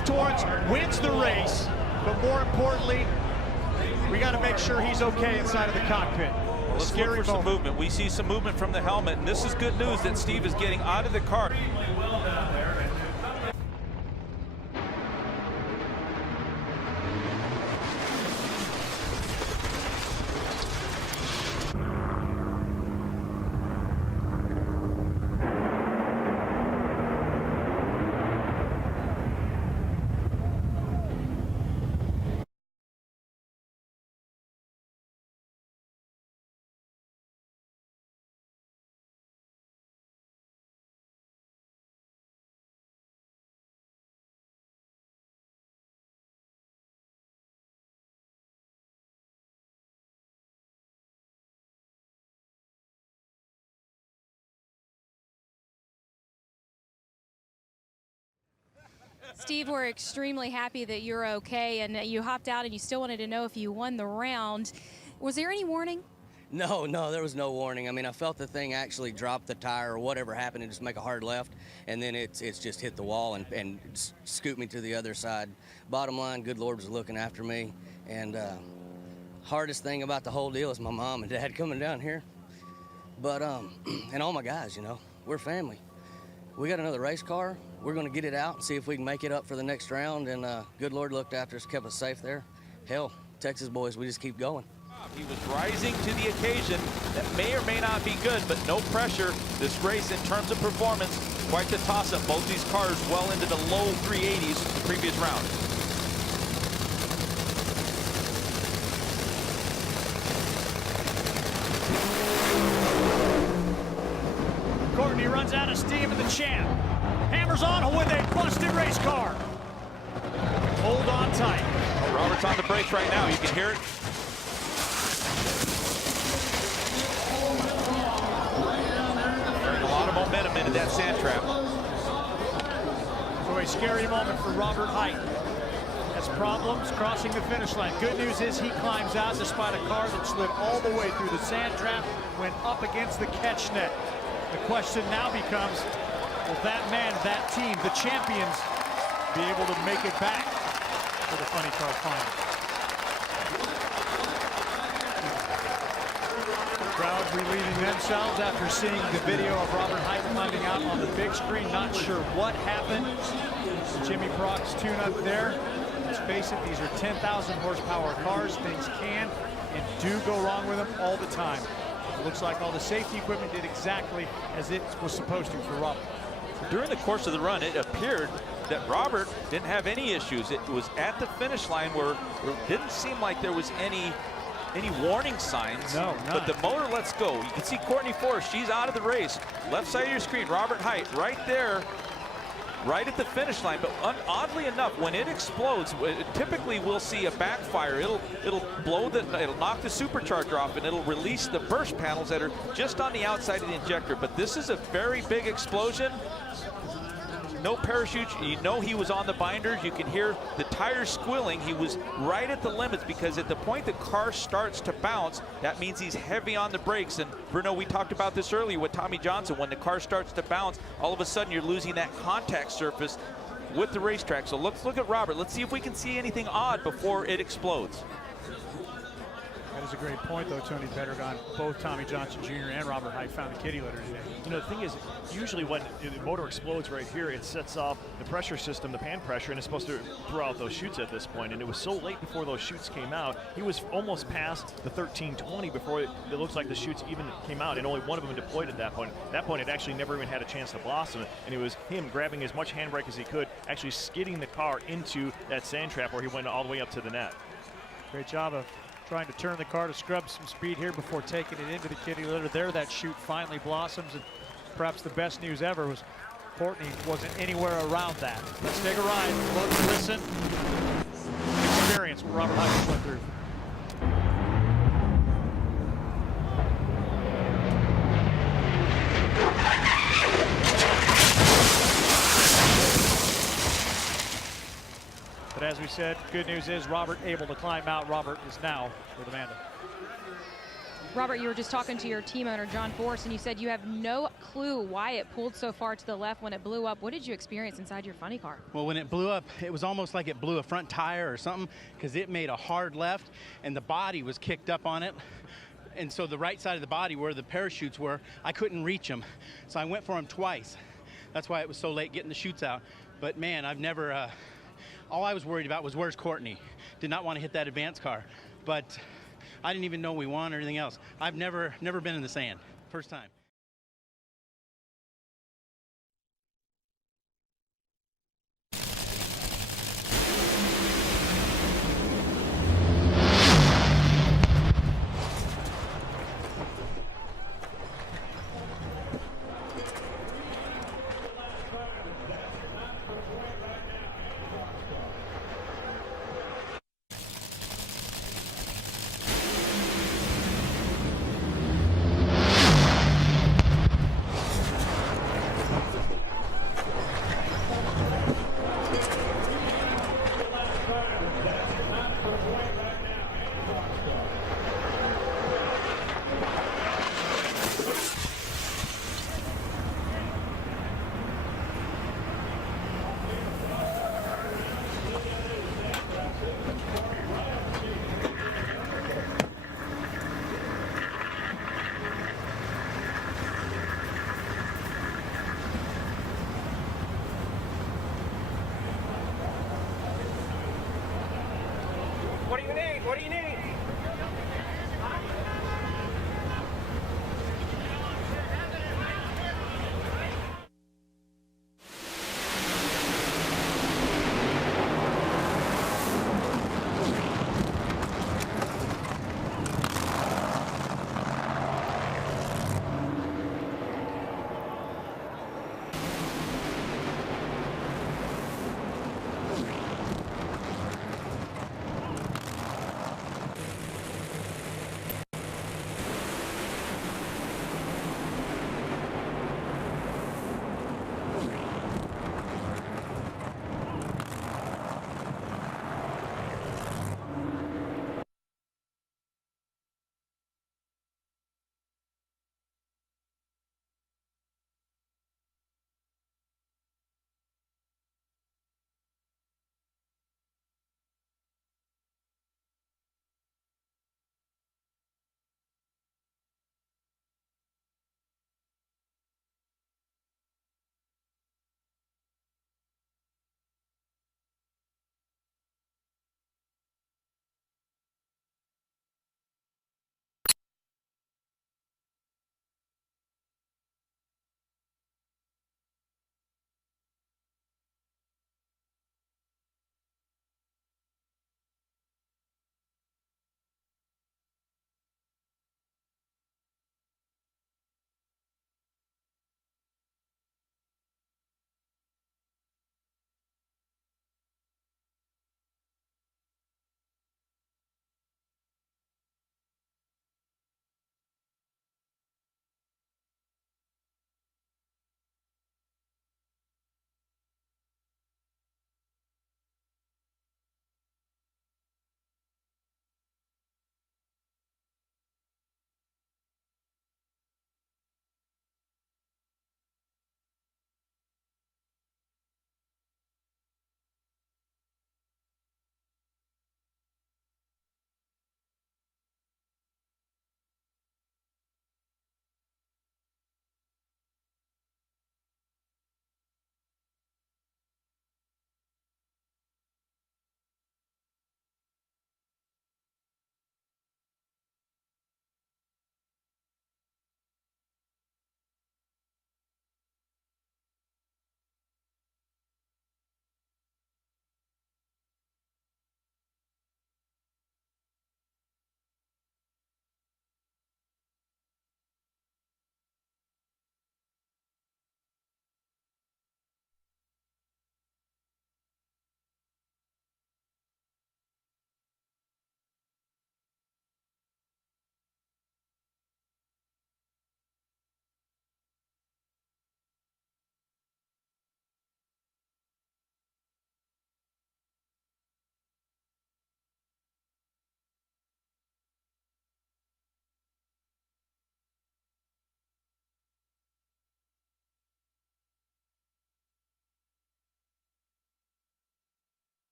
Steve Torrence wins the race, but more importantly, we got to make sure he's okay inside of the cockpit. Well, let's look for some movement. We see some movement from the helmet, and this is good news that Steve is getting out of the car. Steve, we're extremely happy that you're okay, and you hopped out and you still wanted to know if you won the round. Was there any warning? No, there was no warning. I mean, I felt the thing actually drop the tire or whatever happened and just make a hard left, and then it's just hit the wall and scoot me to the other side. Bottom line, good Lord was looking after me, and hardest thing about the whole deal is my mom and dad coming down here. But, and all my guys, you know, we're family. We got another race car. We're going to get it out and see if we can make it up for the next round. And good Lord looked after us, kept us safe there. Hell, Texas boys, we just keep going. He was rising to the occasion. That may or may not be good, but no pressure. This race, in terms of performance, quite the toss-up. Both these cars well into the low 380s the previous round. Courtney runs out of steam in the champ. Hammers on with a busted race car. Hold on tight. Robert's on the brakes right now. You can hear it. Carrying a lot of momentum into that sand trap. So a scary moment for Robert Hight. Has problems crossing the finish line. Good news is he climbs out despite a car that slid all the way through the sand trap, went up against the catch net. The question now becomes, will that man, that team, the champions, be able to make it back for the funny car final? The crowd relieving themselves after seeing the video of Robert Hight climbing out on the big screen. Not sure what happened. Jimmy Brock's tune-up there. Let's face it, these are 10,000 horsepower cars. Things can and do go wrong with them all the time. It looks like all the safety equipment did exactly as it was supposed to for Robert. During the course of the run, it appeared that Robert didn't have any issues. It was at the finish line where it didn't seem like there was any warning signs. No, none. But the motor lets go. You can see Courtney Forrest, she's out of the race. Left side of your screen, Robert Hight right there, right at the finish line. But oddly enough, when it explodes, typically we'll see a backfire. It'll knock the supercharger off, and it'll release the burst panels that are just on the outside of the injector. But this is a very big explosion. No parachute. You know he was on the binders. You can hear the tires squealing. He was right at the limits, because at the point the car starts to bounce, that means he's heavy on the brakes. And Bruno, we talked about this earlier with Tommy Johnson. When the car starts to bounce, all of a sudden you're losing that contact surface with the racetrack. So let's look at Robert. Let's see if we can see anything odd before it explodes. That is a great point, though, Tony Pedregon. Both Tommy Johnson Jr. and Robert Hight found the kitty litter today. You know, the thing is, usually when the motor explodes right here, it sets off the pressure system, the pan pressure, and it's supposed to throw out those chutes at this point. And it was so late before those chutes came out. He was almost past the 1320 before it looks like the chutes even came out, and only one of them deployed at that point. At that point, it actually never even had a chance to blossom, and it was him grabbing as much handbrake as he could, actually skidding the car into that sand trap where he went all the way up to the net. Great job of trying to turn the car to scrub some speed here before taking it into the kitty litter. There, that chute finally blossoms, and perhaps the best news ever was Courtney wasn't anywhere around that. Let's take a ride, look, listen, experience what Robert Hight went through. But as we said, good news is Robert able to climb out. Robert is now with Amanda. Robert, you were just talking to your team owner, John Force, and you said you have no clue why it pulled so far to the left when it blew up. What did you experience inside your funny car? Well, when it blew up, it was almost like it blew a front tire or something, because it made a hard left, and the body was kicked up on it. And so the right side of the body where the parachutes were, I couldn't reach them. So I went for them twice. That's why it was so late getting the chutes out. But man, I've never, all I was worried about was where's Courtney? Did not want to hit that advance car. But I didn't even know we won or anything else. I've never been in the sand. First time. What do you need? What do you need?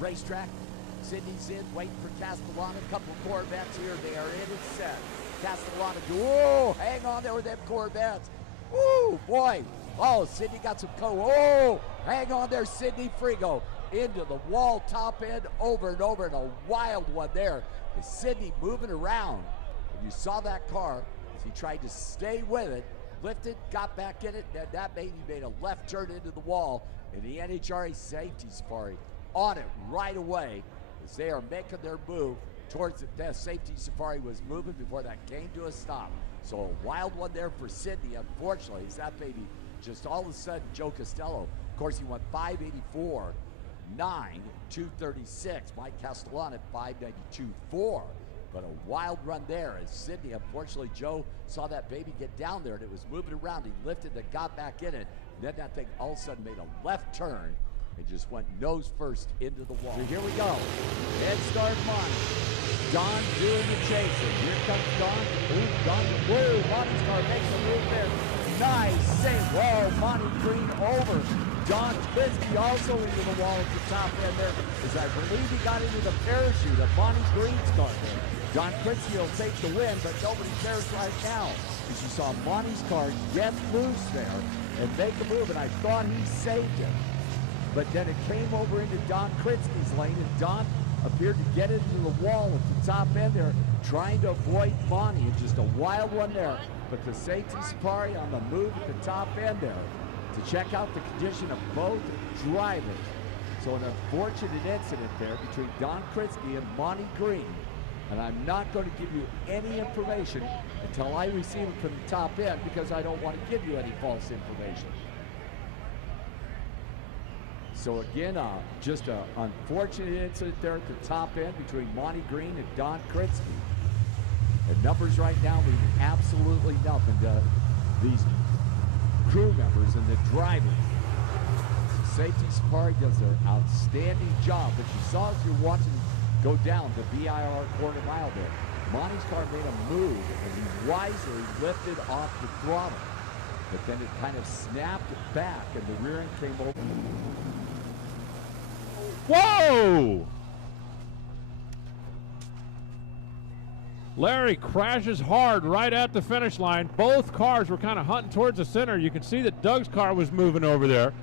racetrack. Sydney's in, waiting for Castellano. A couple of Corvettes here. They are in and set. Castellano, whoa, hang on there with them Corvettes. Woo, boy. Oh, Sydney got some oh, hang on there, Sydney Frigo. Into the wall, top end, over and over, and a wild one there. Is Sydney moving around. And you saw that car as he tried to stay with it, lifted, got back in it, and that baby made a left turn into the wall. And the NHRA safety safari on it right away as they are making their move towards it. The safety safari was moving before that came to a stop. So a wild one there for Sydney, unfortunately, is that baby just all of a sudden, Joe Costello, of course, he went 584, 9, 236. Mike Castellano at 592.4. But a wild run there as Sydney, unfortunately, Joe saw that baby get down there and it was moving around. He lifted and got back in it. And then that thing all of a sudden made a left turn and just went nose first into the wall. So here we go. Head start Monty. Don doing the chasing. Here comes Don. Ooh, Don. Whoa, Monty's car makes a move there. Nice save. Whoa, Monty Green over. Don Bisbee also into the wall at the top end there, as I believe he got into the parachute of Monty Green's car there. Don Christie will take the win, but nobody cares right now, as you saw Monty's car get loose there and make a move, and I thought he saved it. But then it came over into Don Kritzky's lane, and Don appeared to get into the wall at the top end there, trying to avoid Monty. It's just a wild one there. But the safety safari on the move at the top end there to check out the condition of both drivers. So an unfortunate incident there between Don Kritzky and Monty Green. And I'm not going to give you any information until I receive it from the top end, because I don't want to give you any false information. So again, just an unfortunate incident there at the top end between Monty Green and Don Kritzky. The numbers right now mean absolutely nothing to these crew members and the drivers. Safety Safari does an outstanding job, but you saw as you're watching go down the BIR quarter mile there. Monty's car made a move and he wisely lifted off the throttle, but then it kind of snapped back and the rear end came over. Whoa! Larry crashes hard right at the finish line. Both cars were kind of hunting towards the center. You can see that Doug's car was moving over there,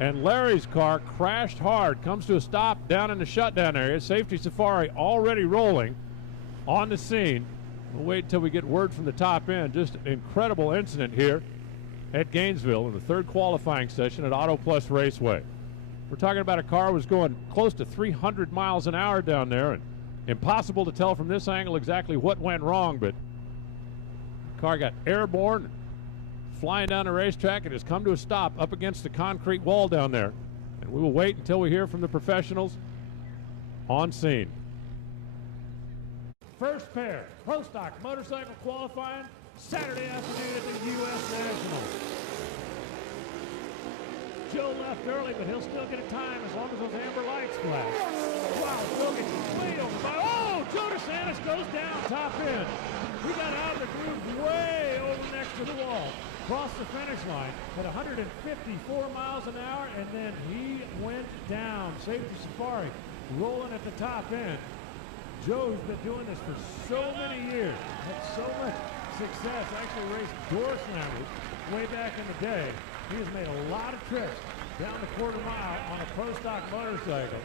and Larry's car crashed hard, comes to a stop down in the shutdown area. Safety Safari already rolling on the scene. We'll wait until we get word from the top end. Just an incredible incident here at Gainesville in the third qualifying session at Auto Plus Raceway. We're talking about a car was going close to 300 miles an hour down there, and impossible to tell from this angle exactly what went wrong, but the car got airborne, flying down the racetrack, and has come to a stop up against the concrete wall down there. And we will wait until we hear from the professionals on scene. First pair, Pro Stock motorcycle qualifying Saturday afternoon at the U.S. Nationals. Joe left early, but he'll still get a time as long as those amber lights flash. Wow, Joe gets way over by. Oh, Joe DeSantis goes down top end. He got out of the groove way over next to the wall. Crossed the finish line at 154 miles an hour, and then he went down. Safety Safari rolling at the top end. Joe's been doing this for so many years. Had so much success. Actually raced door slammers way back in the day. He has made a lot of trips down the quarter mile on a Pro Stock motorcycle.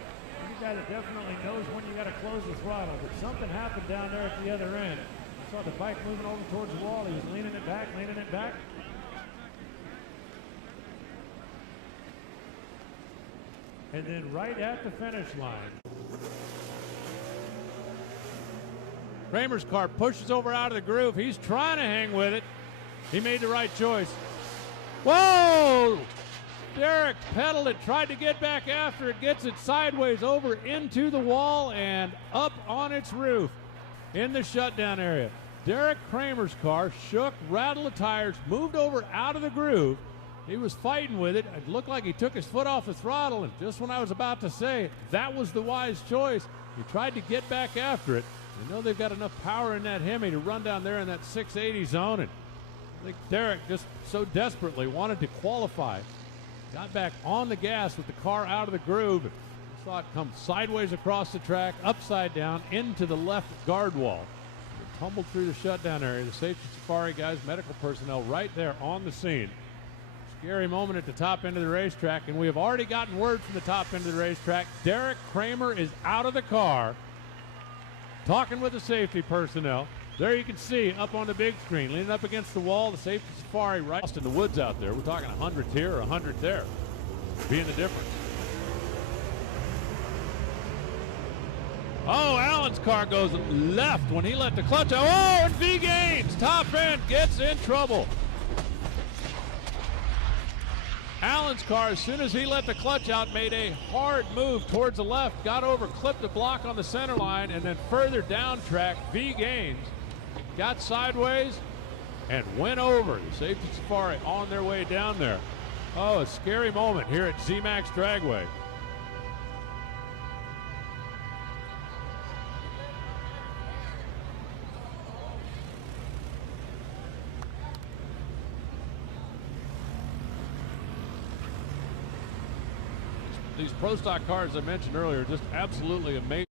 He's a guy that definitely knows when you got to close the throttle, but something happened down there at the other end. I saw the bike moving over towards the wall. He was leaning it back, and then right at the finish line, Kramer's car pushes over out of the groove. He's trying to hang with it. He made the right choice. Whoa! Derek pedaled it, tried to get back after it, gets it sideways over into the wall and up on its roof in the shutdown area. Derek Kramer's car shook, rattled the tires, moved over out of the groove. He was fighting with it. It looked like he took his foot off the throttle, and just when I was about to say it, that was the wise choice. He tried to get back after it. You know they've got enough power in that Hemi to run down there in that 680 zone, and I think Derek just so desperately wanted to qualify. Got back on the gas with the car out of the groove. Saw it come sideways across the track, upside down, into the left guard wall. It tumbled through the shutdown area. The safety safari guys, medical personnel right there on the scene. Scary moment at the top end of the racetrack, and we have already gotten word from the top end of the racetrack. Derek Kramer is out of the car, talking with the safety personnel. There you can see up on the big screen, leaning up against the wall, the safety safari right in the woods out there. We're talking 100 here or 100 there, being the difference. Oh, Allen's car goes left when he let the clutch out. Oh, and V Gaines, top end, gets in trouble. Allen's car, as soon as he let the clutch out, made a hard move towards the left, got over, clipped the block on the center line, and then further down track, V Gaines got sideways and went over. The safety safari on their way down there. Oh, a scary moment here at Z-Max Dragway. These Pro Stock cars I mentioned earlier, just absolutely amazing.